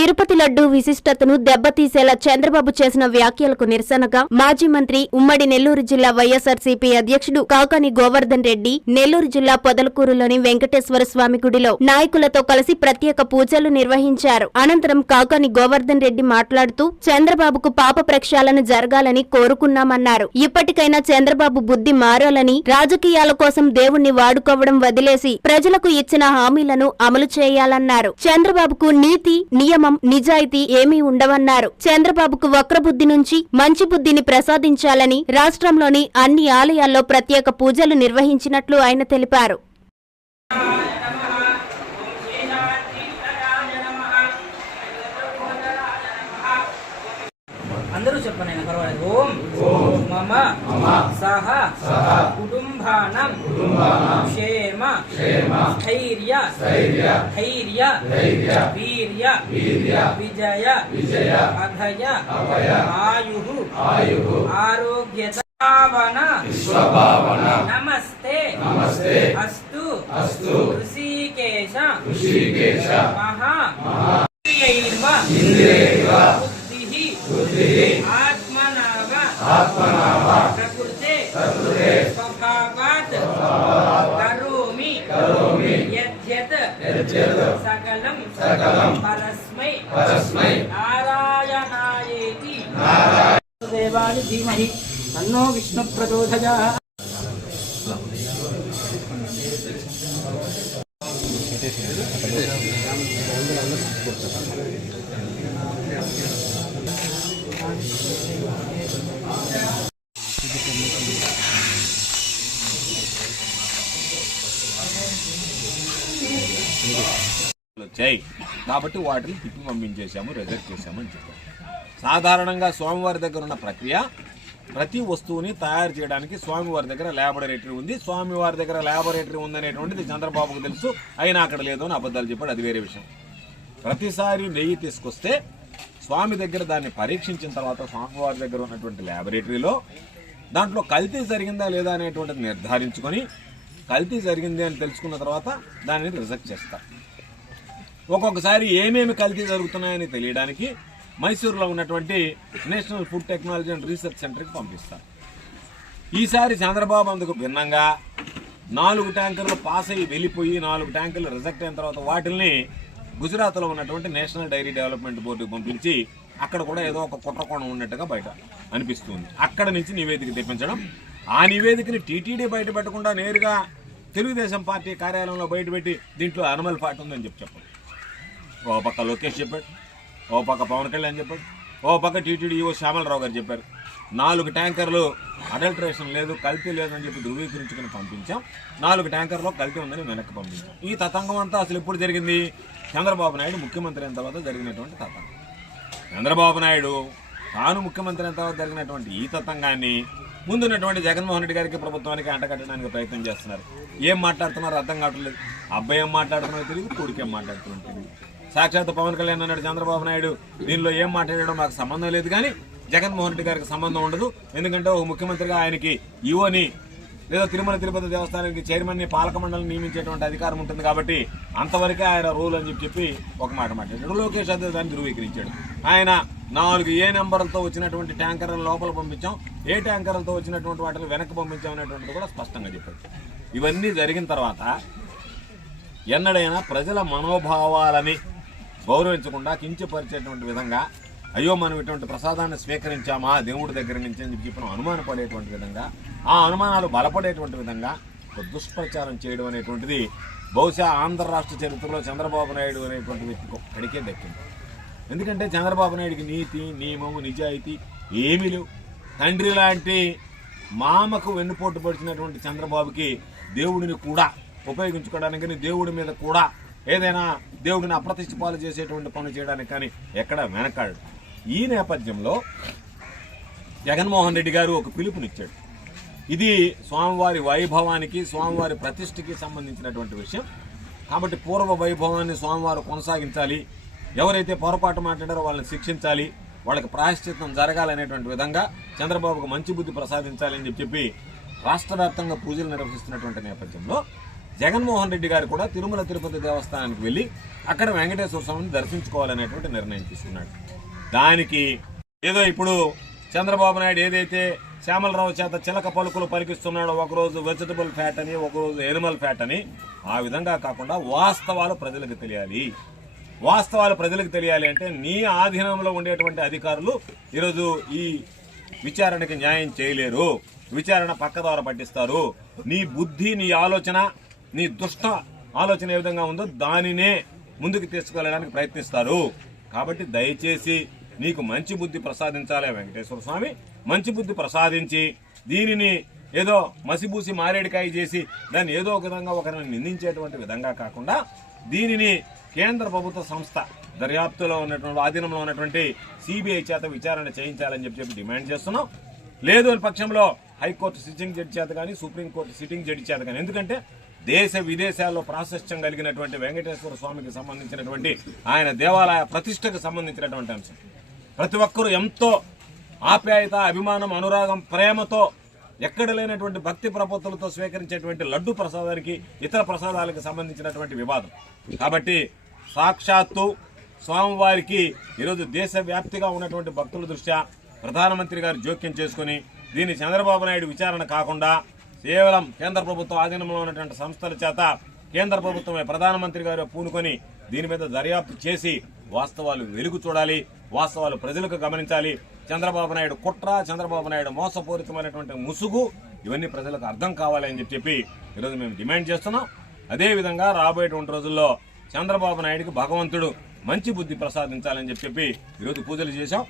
తిరుపతి లడ్డు విశిష్టతను దెబ్బతీసేలా చంద్రబాబు చేసిన వ్యాఖ్యలకు నిరసనగా మాజీ మంత్రి ఉమ్మడి నెల్లూరు జిల్లా వైఎస్ఆర్సీపీ అధ్యక్షుడు కాకాని గోవర్ధన్ రెడ్డి నెల్లూరు జిల్లా పొదలకూరులోని వెంకటేశ్వర స్వామి గుడిలో నాయకులతో కలిసి ప్రత్యేక పూజలు నిర్వహించారు. అనంతరం కాకాని గోవర్ధన్ రెడ్డి మాట్లాడుతూ చంద్రబాబుకు పాప ప్రక్షాళన జరగాలని కోరుకున్నామన్నారు. ఇప్పటికైనా చంద్రబాబు బుద్ధి మారాలని రాజకీయాల కోసం దేవుణ్ణి వాడుకోవడం వదిలేసి ప్రజలకు ఇచ్చిన హామీలను అమలు చేయాలన్నారు. చంద్రబాబుకు నీతి నియమం నిజాయితీ ఏమీ ఉండవన్నారు. చంద్రబాబుకు వక్రబుద్ధి నుంచి మంచి బుద్ధిని ప్రసాదించాలని రాష్ట్రంలోని అన్ని ఆలయాల్లో ప్రత్యేక పూజలు నిర్వహించినట్లు ఆయన తెలిపారు. అందరూ చెప్పండి ఆయన పర్వాలేదు ఓం మమ సహ కుటుంబానం క్షేమ స్థైర్య ధైర్య వీర్య విజయ అభయ ఆయు ఆరోగ్యత భావన నమస్తే అస్తు ఋషికేశ మహా యద్యత్ సకలం పరస్మై. నారాయణాయేతి. దేవాని ధీమహి. తన్నో విష్ణు ప్రచోదయాత్ వచ్చాయి కాబట్టి వాటిని తిప్పి పంపించేశాము రిజర్వ్ చేశాము అని చెప్పారు. సాధారణంగా స్వామివారి దగ్గర ఉన్న ప్రక్రియ ప్రతి వస్తువుని తయారు చేయడానికి స్వామివారి దగ్గర ల్యాబొరేటరీ ఉంది. స్వామివారి దగ్గర ల్యాబొరేటరీ ఉందనేటువంటిది చంద్రబాబుకు తెలుసు. అయినా అక్కడ లేదు అని అబద్ధాలు చెప్పాడు. అది వేరే విషయం. ప్రతిసారి నెయ్యి తీసుకొస్తే స్వామి దగ్గర దాన్ని పరీక్షించిన తర్వాత స్వామివారి దగ్గర ఉన్నటువంటి ల్యాబొరేటరీలో దాంట్లో కల్తీ జరిగిందా లేదా అనేటువంటిది నిర్ధారించుకొని కల్తీ జరిగింది అని తెలుసుకున్న తర్వాత దానిని రిజెక్ట్ చేస్తారు ఒక్కొక్కసారి ఏమేమి కల్తీ జరుగుతున్నాయని తెలియడానికి మైసూరులో ఉన్నటువంటి national food technology and research సెంటర్కి పంపిస్తారు ఈసారి చంద్రబాబు అందుకు భిన్నంగా నాలుగు ట్యాంకర్లు పాస్ అయ్యి వెళ్ళిపోయి నాలుగు ట్యాంకర్లు రిజెక్ట్ అయిన తర్వాత వాటిల్ని గుజరాత్లో ఉన్నటువంటి నేషనల్ డైరీ డెవలప్మెంట్ బోర్డుకి పంపించి అక్కడ కూడా ఏదో ఒక కుట్రకోణం ఉన్నట్టుగా బయట అనిపిస్తుంది. అక్కడ నుంచి నివేదిక తెప్పించడం ఆ నివేదికని టీటీడీ బయట పెట్టకుండా నేరుగా తెలుగుదేశం పార్టీ కార్యాలయంలో బయటపెట్టి దీంట్లో అనుమల్ పార్టీ ఉందని చెప్పి చెప్పాడు. ఓ పక్క లోకేష్ చెప్పాడు. ఓ పక్క పవన్ కళ్యాణ్ చెప్పాడు. ఓ పక్క టీటీడీ శ్యామలరావు గారు చెప్పారు. నాలుగు ట్యాంకర్లు అడల్ట్రేషన్ లేదు కల్తీ లేదని చెప్పి ధృవీకరించుకుని పంపించాం. నాలుగు ట్యాంకర్లో కల్తీ ఉందని వెనక్కి పంపించాం. ఈ తతంగం అంతా అసలు ఎప్పుడు జరిగింది? చంద్రబాబు నాయుడు ముఖ్యమంత్రి అయిన తర్వాత జరిగినటువంటి తతంగం. చంద్రబాబు నాయుడు తాను ముఖ్యమంత్రి అయిన తర్వాత జరిగినటువంటి ఈ తతంగాన్ని ముందున్నటువంటి జగన్మోహన్ రెడ్డి గారికి ప్రభుత్వానికి అంటకట్టడానికి ప్రయత్నం చేస్తున్నారు. ఏం మాట్లాడుతున్నారో అర్థం కావట్లేదు. అబ్బాయి ఏం మాట్లాడుతున్నారో తెలియదు కొడుకు ఏం మాట్లాడుతున్నారో తెలియదు. సాక్షాత్ పవన్ కళ్యాణ్ అన్నాడు చంద్రబాబు నాయుడు దీనిలో ఏం మాట్లాడడం మాకు సంబంధం లేదు కానీ జగన్మోహన్ రెడ్డి గారికి సంబంధం ఉండదు. ఎందుకంటే ఒక ముఖ్యమంత్రిగా ఆయనకి ఈవోని లేదా తిరుమల తిరుపతి దేవస్థానానికి చైర్మన్ని పాలక మండలిని నియమించేటువంటి అధికారం ఉంటుంది కాబట్టి అంతవరకే ఆయన రూల్ అని చెప్పి చెప్పి ఒక మాట మాట్లాడాడు. లోకేష్ అదే దాన్ని ధృవీకరించాడు. ఆయన నాలుగు ఏ నెంబర్లతో వచ్చినటువంటి ట్యాంకర్లను లోపల పంపించాం ఏ ట్యాంకర్లతో వచ్చినటువంటి వాటిని వెనక్కి పంపించాం అనేటువంటిది కూడా స్పష్టంగా చెప్పాడు. ఇవన్నీ జరిగిన తర్వాత ఎన్నడైనా ప్రజల మనోభావాలని గౌరవించకుండా కించపరిచేటువంటి విధంగా అయ్యో మనం ఇటువంటి ప్రసాదాన్ని స్వీకరించామా? దేవుడి దగ్గర నుంచి అని చెప్పి మనం అనుమానపడేటువంటి విధంగా ఆ అనుమానాలు బలపడేటువంటి విధంగా దుష్ప్రచారం చేయడం అనేటువంటిది బహుశా ఆంధ్ర రాష్ట్ర చరిత్రలో చంద్రబాబు నాయుడు అనేటువంటి వ్యక్తికి ఒక్కడికే దక్కింది. ఎందుకంటే చంద్రబాబు నాయుడికి నీతి నియమము నిజాయితీ ఏమీ లేవు. తండ్రి లాంటి మామకు వెన్నుపోటు పడిచినటువంటి చంద్రబాబుకి దేవుడిని కూడా ఉపయోగించుకోవడానికి దేవుడి మీద కూడా ఏదైనా దేవుడిని అప్రతిష్ట పాలు చేసేటువంటి పనులు చేయడానికి కానీ ఎక్కడ వెనకాడు ఈ నేపథ్యంలో జగన్మోహన్ రెడ్డి గారు ఒక పిలుపునిచ్చాడు. ఇది స్వామివారి వైభవానికి స్వామివారి ప్రతిష్టకి సంబంధించినటువంటి విషయం. కాబట్టి పూర్వ వైభవాన్ని స్వామివారు కొనసాగించాలి. ఎవరైతే పొరపాటు మాట్లాడారో వాళ్ళని శిక్షించాలి. వాళ్ళకి ప్రాయశ్చిత్తం జరగాలనేటువంటి విధంగా చంద్రబాబుకు మంచి బుద్ధి ప్రసాదించాలి అని చెప్పి చెప్పి రాష్ట్ర వ్యాప్తంగా పూజలు నిర్వహిస్తున్నటువంటి నేపథ్యంలో జగన్మోహన్ రెడ్డి గారు కూడా తిరుమల తిరుపతి దేవస్థానానికి వెళ్ళి అక్కడ వెంకటేశ్వర స్వామిని దర్శించుకోవాలనేటువంటి నిర్ణయం తీసుకున్నాడు. దానికి ఏదో ఇప్పుడు చంద్రబాబు నాయుడు ఏదైతే శ్యామలరావు చేత చిలక పలుకులు పలికిస్తున్నాడో ఒకరోజు వెజిటబుల్ ఫ్యాట్ అని ఒకరోజు ఎనిమల్ ఫ్యాట్ అని ఆ విధంగా కాకుండా వాస్తవాలు ప్రజలకు తెలియాలి. వాస్తవాలు ప్రజలకు తెలియాలి అంటే నీ ఆధీనంలో ఉండేటువంటి అధికారులు ఈరోజు ఈ విచారణకి న్యాయం చేయలేరు. విచారణ పక్కదార పట్టిస్తారు. నీ బుద్ధి నీ ఆలోచన నీ దుష్ట ఆలోచన ఏ విధంగా ఉందో దానినే ముందుకు తీసుకెళ్ళడానికి ప్రయత్నిస్తారు. కాబట్టి దయచేసి నీకు మంచి బుద్ధి ప్రసాదించాలే వెంకటేశ్వర స్వామి. మంచి బుద్ధి ప్రసాదించి దీనిని ఏదో మసిబూసి మారేడికాయ చేసి దాన్ని ఏదో ఒక విధంగా ఒకరిని నిందించేటువంటి విధంగా కాకుండా దీనిని కేంద్ర ప్రభుత్వ సంస్థ దర్యాప్తులో ఉన్నటువంటి ఆధీనంలో ఉన్నటువంటి సిబిఐ చేత విచారణ చేయించాలని చెప్పి చెప్పి డిమాండ్ చేస్తున్నాం. లేదు అని పక్షంలో హైకోర్టు సిట్టింగ్ జడ్జి చేత కానీ సుప్రీంకోర్టు సిట్టింగ్ జడ్జి చేత కానీ. ఎందుకంటే దేశ విదేశాల్లో ప్రాశస్త్యం కలిగినటువంటి వెంకటేశ్వర స్వామికి సంబంధించినటువంటి ఆయన దేవాలయ ప్రతిష్టకు సంబంధించినటువంటి అంశం. ప్రతి ఒక్కరూ ఎంతో ఆప్యాయత అభిమానం అనురాగం ప్రేమతో ఎక్కడ లేనటువంటి భక్తి ప్రపత్తులతో స్వీకరించేటువంటి లడ్డు ప్రసాదానికి ఇతర ప్రసాదాలకు సంబంధించినటువంటి వివాదం. కాబట్టి సాక్షాత్తు స్వామివారికి ఈరోజు దేశవ్యాప్తిగా ఉన్నటువంటి భక్తుల దృష్ట్యా ప్రధానమంత్రి గారు జోక్యం చేసుకుని దీన్ని చంద్రబాబు నాయుడు విచారణ కాకుండా కేవలం కేంద్ర ప్రభుత్వం ఆధీనంలో ఉన్నటువంటి సంస్థల చేత కేంద్ర ప్రభుత్వమే ప్రధానమంత్రి గారు పూనుకొని దీని మీద దర్యాప్తు చేసి వాస్తవాలు వెలుగు చూడాలి వాస్తవాలు ప్రజలకు గమనించాలి. చంద్రబాబు నాయుడు కుట్ర చంద్రబాబు నాయుడు మోసపూరితమైనటువంటి ముసుగు ఇవన్నీ ప్రజలకు అర్థం కావాలి అని చెప్పి ఈరోజు మేము డిమాండ్ చేస్తున్నాం. అదేవిధంగా రాబోయేటువంటి రోజుల్లో చంద్రబాబు నాయుడికి భగవంతుడు మంచి బుద్ధి ప్రసాదించాలని చెప్పి చెప్పి ఈరోజు పూజలు చేశాం.